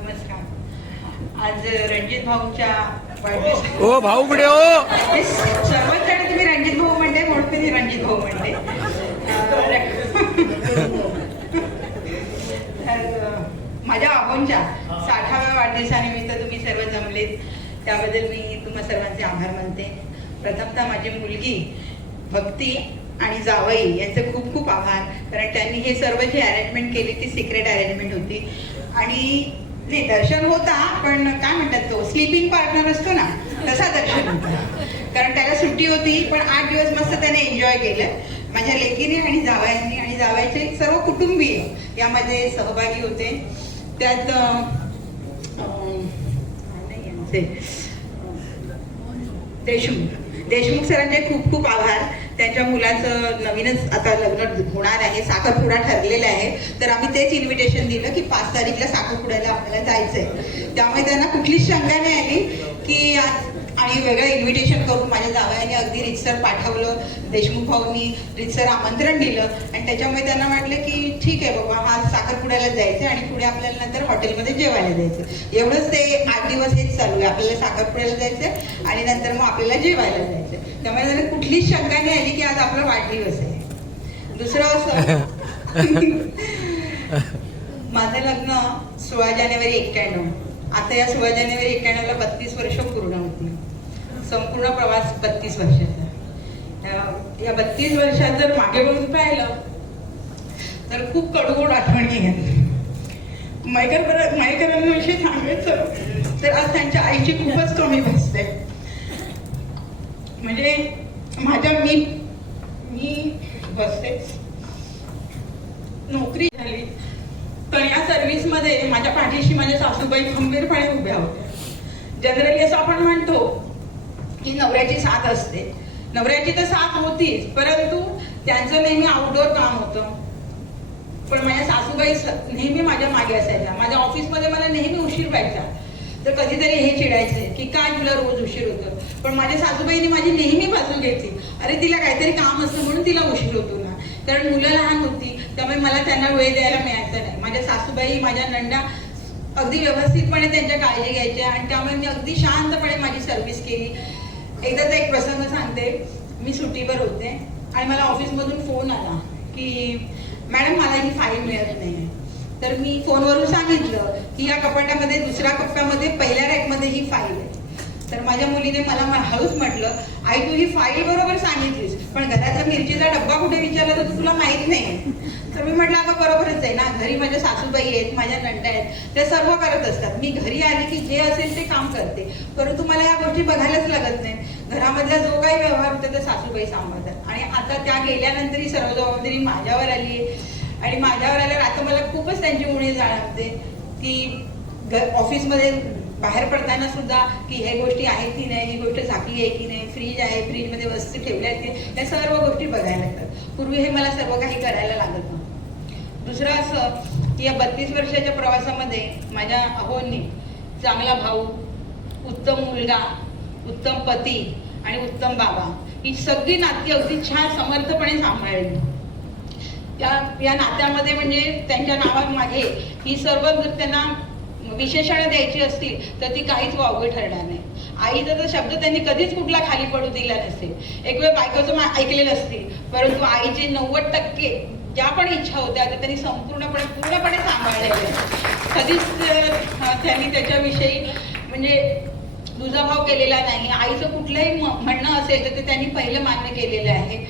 नमस्कार. आज रणजित भाऊच्या वाढदिवस. ओ भाऊ पुढे ओ. सर्वच जण तुम्ही रणजित भाऊ म्हणते म्हणून मी रणजित भाऊ म्हणते. माझ्या अहोंच्या 60व्या वाढदिवसानिमित्त तुम्ही सर्व जमलेत त्याबद्दल मी तुम्हा सर्वांचे आभार मानते. प्रथमतः माझी मुलगी भक्ती आणि जावई यांचे खूप खूप आभार, कारण त्यांनी हे सर्व जी अरेंजमेंट केली ती सिक्रेट अरेंजमेंट होती. आणि नाही दर्शन होता, पण काय म्हणतात तो स्लीपिंग पार्टनर असतो ना तसा दर्शन होता, कारण त्याला सुट्टी होती. पण 8 दिवस मस्त त्याने एन्जॉय केलं. माझ्या लेकीने आणि जावयांनी आणि जावयाचे सर्व कुटुंबीय यामध्ये सहभागी होते. त्यात देशमुख सरांचे खूप खूप आभार. त्यांच्या मुलाचं नवीनच आता लग्न होणार आहे, साखरपुडा ठरलेला आहे, तर आम्ही तेच इन्व्हिटेशन दिलं की 5 तारीखला साखरपुड्याला आपल्याला जायचंय. त्यामुळे त्यांना कुठलीच शंका नाही आली की आणि वेगळं इन्व्हिटेशन करून माझ्या जावयाने अगदी रितसर पाठवलं, देशमुख भाऊंनी रितसर आमंत्रण दिलं आणि त्याच्यामुळे त्यांना वाटलं की ठीक आहे बाबा हा साखरपुड्याला जायचं आणि पुढे आपल्याला नंतर हॉटेलमध्ये जेवायला जायचं. एवढंच ते 8 दिवस हेच चालू आहे, आपल्याला साखरपुड्याला जायचं आणि नंतर मग आपल्याला जेवायला जायचं. त्यामुळे त्यांना कुठलीच शंका नाही आली की आज आपला वाढदिवस आहे. दुसरं असं माझं लग्न 16 जानेवारी 91. आता या 16 जानेवारी 91ला 32 वर्ष पूर्ण होती. संपूर्ण प्रवास 32 वर्षाचा. या 32 वर्षात जर मागे बघून पाहिलं तर खूप कडूगोड आठवणी आहेत. मयकरांविषयी सांगायचं तर आज त्यांच्या आईची खूपच कमी भासते. म्हणजे मी बसते, नोकरी झाली तर या सर्व्हिसमध्ये माझ्या पाठीशी माझ्या सासूबाई खंबीरपणे उभ्या होत्या. जनरली असं आपण म्हणतो की नवऱ्याची साथ असते, नवऱ्याची तर साथ होतीच, परंतु त्यांचं नेहमी आउटडोर काम होतं. पण माझ्या सासूबाई नेहमी माझ्या मागे असायच्या. माझ्या ऑफिसमध्ये मला नेहमी उशीर व्हायचा, तर कधीतरी हे चिडायचे की काय तुला रोज उशीर होतं. पण माझ्या सासूबाईंनी माझी नेहमी बाजू घेतली. अरे तिला काहीतरी काम असतं म्हणून तिला उशीर होतो ना, कारण मुलं लहान होती त्यामुळे मला त्यांना वेळ द्यायला मिळायचा नाही. माझ्या सासूबाई माझ्या नंडा अगदी व्यवस्थितपणे त्यांच्या काळजी घ्यायच्या आणि त्यामुळे मी अगदी शांतपणे माझी सर्व्हिस केली. एकदाचा एक प्रसंग सांगते. मी सुट्टीवर होते आणि मला ऑफिसमधून फोन आला की मॅडम मला ही फाईल मिळत नाही. तर मी फोनवरून सांगितलं की या कपाटामध्ये दुसऱ्या कप्प्यामध्ये पहिल्या रॅकमध्ये ही फाईल आहे. तर माझ्या मुलीने मला हळूच म्हटलं, आई तू ही फाईल बरोबर सांगितलीस, पण घराचा मिरचीचा डब्बा कुठे विचारला तर तुला माहित नाही. तर मी म्हटलं अगं बरोबरच आहे ना, घरी माझ्या सासूबाई आहेत, माझ्या नंदा आहेत, त्या सर्व करत असतात. मी घरी आली की जे असेल ते काम करते, परंतु मला या गोष्टी बघायलाच लागत नाही. घरामधला जो काही व्यवहार होता ते सासूबाई सांभाळतात. आणि आता त्या गेल्यानंतर ही सर्व जबाबदारी माझ्यावर आली आणि माझ्यावर आल्यावर आता मला खूपच त्यांची उणीव जाणवते की ऑफिसमध्ये बाहेर पडताना सुद्धा की हे गोष्टी आहेत की नाही, ही गोष्ट झाकली आहे की नाही, फ्रीज आहे, फ्रीजमध्ये वस्तू ठेवल्या आहेत, या सर्व गोष्टी बघायला लागतात. पूर्वी हे मला सर्व काही करायला लागत नव्हतं. दुसरं असं की या 32 वर्षाच्या प्रवासामध्ये माझ्या अहोंनी चांगला भाऊ, उत्तम मुलगा, उत्तम पती आणि उत्तम बाबा ही सगळी नाती अगदी छान समर्थपणे सांभाळली. या नात्यामध्ये म्हणजे त्यांच्या नावामागे ही सर्व जर त्यांना विशेषणं द्यायची असतील तर ती काहीच वावगी ठरणार नाही. आईचा तर शब्द त्यांनी कधीच कुठला खाली पडू दिला नसेल. एक वेळ बायकोचं ऐकलेलं असतील, परंतु आईचे 90% ज्या पण इच्छा होत्या त्या त्यांनी पूर्णपणे सांभाळलेल्या. कधीच त्यांनी त्याच्याविषयी म्हणजे दुजाभाव केलेला नाही. आईचं कुठलंही म्हणणं असेल तर ते त्यांनी पहिलं मान्य केलेलं आहे.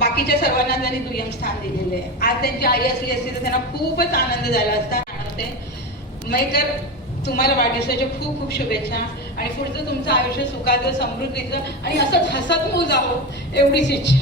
बाकीच्या सर्वांना त्यांनी दुय्यम स्थान दिलेलं आहे. आज त्यांची आई असली असती तर त्यांना खूपच आनंद झाला असता. मयकर तुम्हाला वाढदिवसाच्या खूप खूप शुभेच्छा आणि पुढचं तुमचं आयुष्य सुखाचं, समृद्धीचं आणि असंच हसत जावं एवढीच इच्छा.